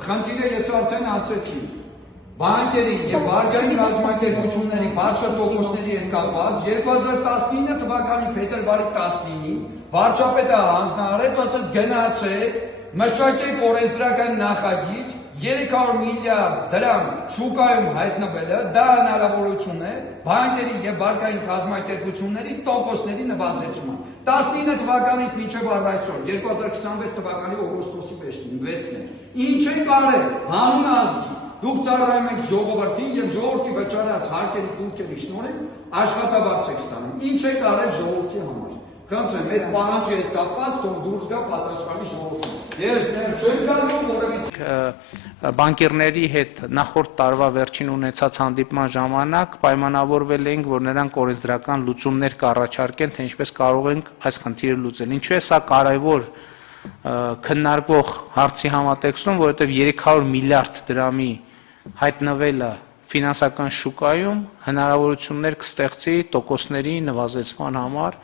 Խնդիրը ես արդեն ասեցի, բանկերի եւ վարկային կազմակերպությունների բարձր տոկոսների հետ կապված 2019 թվականի փետրվարի 19-ին վարչապետը հանձնարարեց, ասաց գնացեք, մշակեք օրենսդրական նախագիծ 300 միլիարդ դրամ շուկայում հայտնվելը, դա հնարավորություն է բանկերի եւ վարկային կազմակերպությունների տոկոսների նվազեցման։ 19 թվականից մինչև այսօր 2026 թվականի օգոստոսի 6-ն է։ Ինչ է կարել հանուն ազգի։ Դուք ծառայում եք ժողովրդին եւ ժողովրդի վճարած հարկերի կուրքերի շնորհիվ աշխատավարձ եք ստանում։ Ինչ է կարել ժողովրդի համար։ Կանցեմ, այդ պահանջի հետ կապված թող դուրս գա պատասխանի ժողովրդին։ Ես դեռ չեմ կարող որևիցե բանկերների հետ նախորդ տարվա վերջին ունեցած հանդիպման ժամանակ պայմանավորվել էինք, որ նրանք օրենսդրական լուծումներ կառաջարկեն, թե ինչպես կարող ենք այս խնդիրը լուծել։ Ինչու է սա կարևոր քննարկվող հարցի համատեքստում, որովհետև 300 միլիարդ դրամի հայտնվելը ֆինանսական շուկայում հնարավորություններ կստեղծի տոկոսների նվազեցման համար